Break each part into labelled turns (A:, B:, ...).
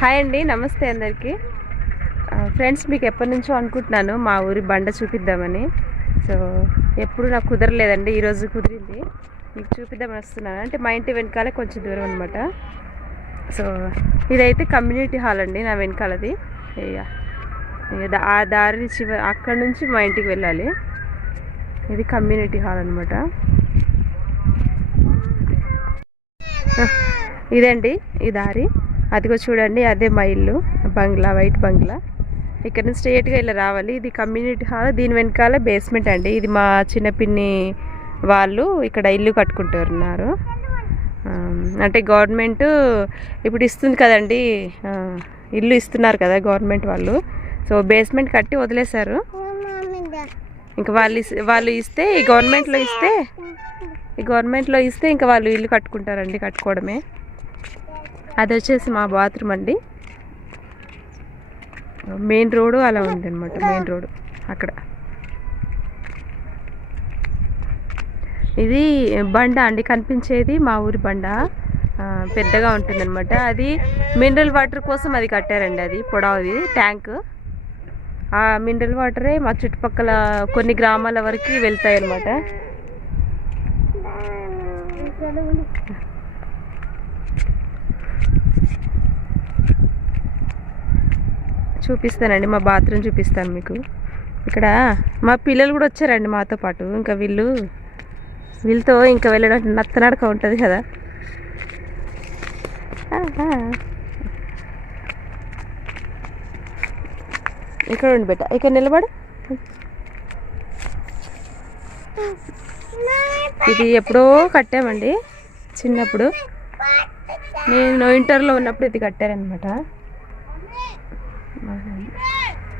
A: Hi అండి నమస్తే అందరికీ. ఫ్రెండ్స్ మీకు ఎప్పటి నుంచో అనుకుంటున్నాను మా ఊరి బండ చూపిద్దామని. సో ఎప్పుడు నాకు కుదరలేదండి ఈరోజు కుదిరింది. మీకు చూపిద్దామని వస్తున్నాను. అంటే మా ఇంటి వెనకాలే కొంచెం దూరం అనమాట సో ఇదైతే కమ్యూనిటీ హాల్ అండి నా వెనకాలది. ఆ దారి చివ అక్కడి నుంచి మా ఇంటికి వెళ్ళాలి. ఇది కమ్యూనిటీ హాల్ అనమాట ఇదండి ఈ దారి. అదిగో చూడండి అదే మా ఇల్లు బంగ్లా వైట్ బంగ్లా. ఇక్కడ నుంచి స్ట్రేట్గా ఇలా రావాలి. ఇది కమ్యూనిటీ హాల్ దీని వెనకాల బేస్మెంట్ అండి. ఇది మా చిన్నపిన్ని వాళ్ళు ఇక్కడ ఇల్లు కట్టుకుంటున్నారు. అంటే గవర్నమెంట్ ఇప్పుడు ఇస్తుంది కదండి ఇల్లు ఇస్తున్నారు కదా గవర్నమెంట్ వాళ్ళు. సో బేస్మెంట్ కట్టి వదిలేశారు. ఇంకా వాళ్ళు వాళ్ళు ఇస్తే ఈ గవర్నమెంట్లో ఇస్తే ఈ గవర్నమెంట్లో ఇస్తే ఇంకా వాళ్ళు ఇల్లు కట్టుకుంటారండి కట్టుకోవడమే. అది వచ్చేసి మా బాత్రూమ్ అండి. మెయిన్ రోడ్ అలా ఉంది అనమాట మెయిన్ రోడ్ అక్కడ. ఇది బండ అండి కనిపించేది మా ఊరి బండ. పెద్దగా పెద్దగా ఉంటుందన్నమాట. అది మినరల్ వాటర్ కోసం అది కట్టారండి అది పొడవది ట్యాంక్. ఆ మినరల్ వాటరే మా చుట్టుపక్కల కొన్ని గ్రామాల వరకు వెళ్తాయి అన్నమాట చూపిస్తానండి మా బాత్రూమ్ చూపిస్తాను మీకు. ఇక్కడ మా పిల్లలు కూడా వచ్చారండి మాతో పాటు. ఇంకా వీళ్ళు వీళ్ళతో ఇంకా వెళ్ళడం నత్తనడక ఉంటుంది కదా. ఇక్కడ ఉండి బెట్ట ఇక్కడ నిలబడు. ఇది ఎప్పుడో కట్టామండి చిన్నప్పుడు. నేను ఇంటర్లో ఉన్నప్పుడు ఇది కట్టారనమాట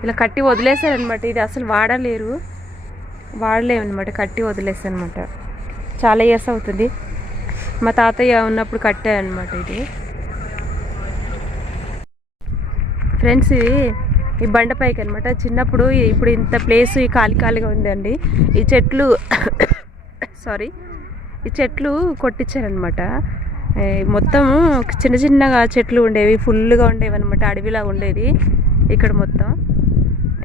A: ఇలా కట్టి వదిలేశారనమాట ఇది అసలు వాడలేరు. వాడలేమన్నమాట. కట్టి వదిలేసానమాట చాలా ఇయర్స్ అవుతుంది. మా తాతయ్య ఉన్నప్పుడు కట్టారనమాట ఇది. ఫ్రెండ్స్ ఇది ఈ బండపైకి అనమాట చిన్నప్పుడు ఇప్పుడు ఇంత ప్లేస్ ఈ ఖాళీ ఖాళీగా ఉందండి. ఈ చెట్లు సారీ ఈ చెట్లు కొట్టించారనమాట మొత్తము చిన్న చిన్నగా చెట్లు ఉండేవి. ఫుల్గా ఉండేవి అనమాట అడవిలా ఉండేది. ఇక్కడ మొత్తం.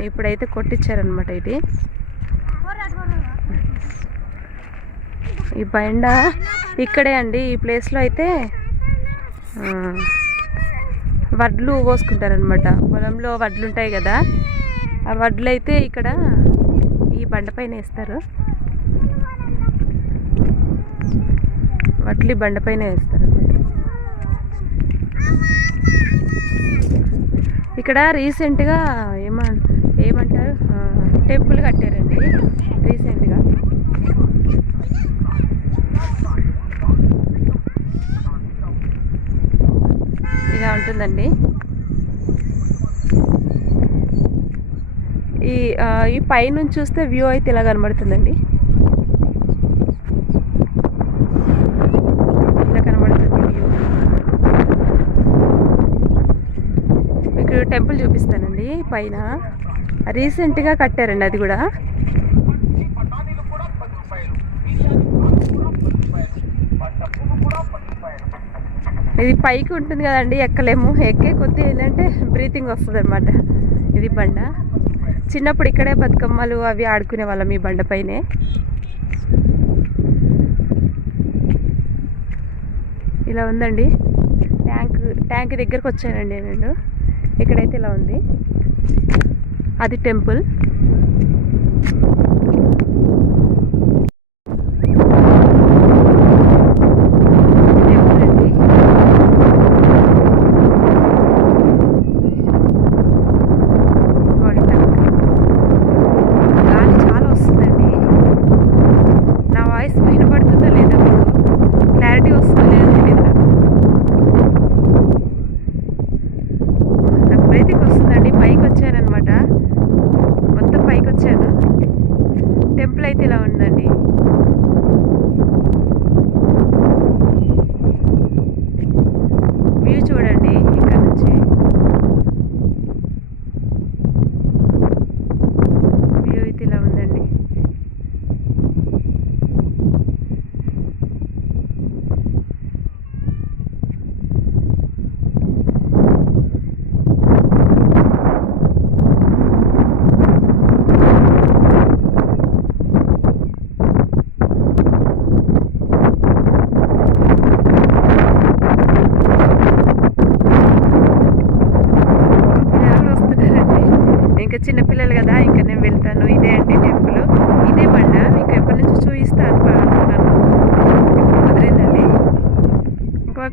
A: ఇప్పుడైతే కొట్టించారనమాట ఇది. ఈ బండ ఇక్కడే అండి ఈ ప్లేస్లో అయితే వడ్లు పోసుకుంటారనమాట పొలంలో వడ్లు ఉంటాయి కదా ఆ వడ్లు అయితే ఇక్కడ ఈ బండపైన వేస్తారు. వడ్లు ఈ వేస్తారు. ఇక్కడ రీసెంట్గా ఏమ ఏమంటారు? టెంపుల్ కట్టారండి రీసెంట్గా. ఇలా ఉంటుందండి. ఈ ఈ పైనుంచి చూస్తే వ్యూ అయితే ఇలా కనబడుతుందండి ఇలా కనబడుతుంది వ్యూ మీకు టెంపుల్ చూపిస్తానండి పైన. రీసెంట్గా కట్టారండి అది కూడా. ఇది పైకి ఉంటుంది కదండి ఎక్కలేము. ఎక్కే కొద్ది ఏంటంటే బ్రీతింగ్ వస్తుంది అనమాట ఇది బండ. చిన్నప్పుడు ఇక్కడే బతుకమ్మలు అవి ఆడుకునే వాళ్ళం ఈ బండ పైనే. ఇలా ఉందండి. ట్యాంక్ ట్యాంక్ దగ్గరకు వచ్చానండి నేను. ఇక్కడైతే ఇలా ఉంది. అది టెంపుల్. చాలా వస్తుందండి. నా వాయిస్ వినపడుతుందో లేదా మీకు? క్లారిటీ వస్తుందో? టెంపుల్ అయితే ఇలా ఉందండి.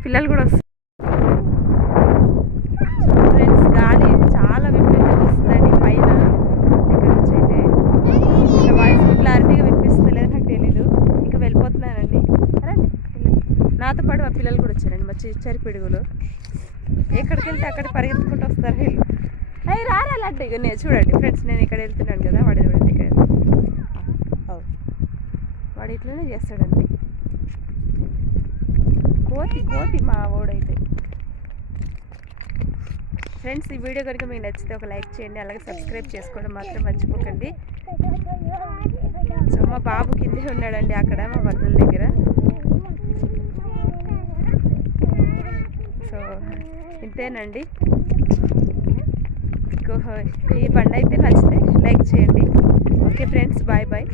A: పిల్లలు కూడా వస్తారు ఫ్రెండ్స్ గాలి చాలా విపరీతంగా వస్తుందండి పైన. ఇక్కడ నుంచి అయితే? ఇంకా వాయిస్ క్లారిటీగా వినిపిస్తలేదు నాకు తెలీదు. ఇంకా వెళ్ళిపోతున్నానండి. రండి. నాతో పాటు మా పిల్లలు కూడా వచ్చారండి మా చిచ్చరి పిడుగులు. ఎక్కడికి వెళ్తే అక్కడ పరిగెత్తుకుంటూ వస్తారు వీళ్ళు. అయ్యి రారా లడ్డు. ఇక నేను చూడండి ఫ్రెండ్స్ నేను ఇక్కడ వెళ్తున్నాను కదా వాడు చూడండి ఇక్కడ. అవు. వాడు ఇట్లనే చేస్తాడండి. కోతి కోతి మా ఓడైతే ఫ్రెండ్స్ ఈ వీడియో కనుక మీకు నచ్చితే ఒక లైక్ చేయండి అలాగే సబ్స్క్రైబ్ చేసుకోవడం మాత్రం మర్చిపోకండి. సో మా బాబు కిందే ఉన్నాడండి అక్కడ మా వద్దల దగ్గర. సో ఇంతేనండి. ఈ పండు అయితే నచ్చితే లైక్ చేయండి. Okay friends bye bye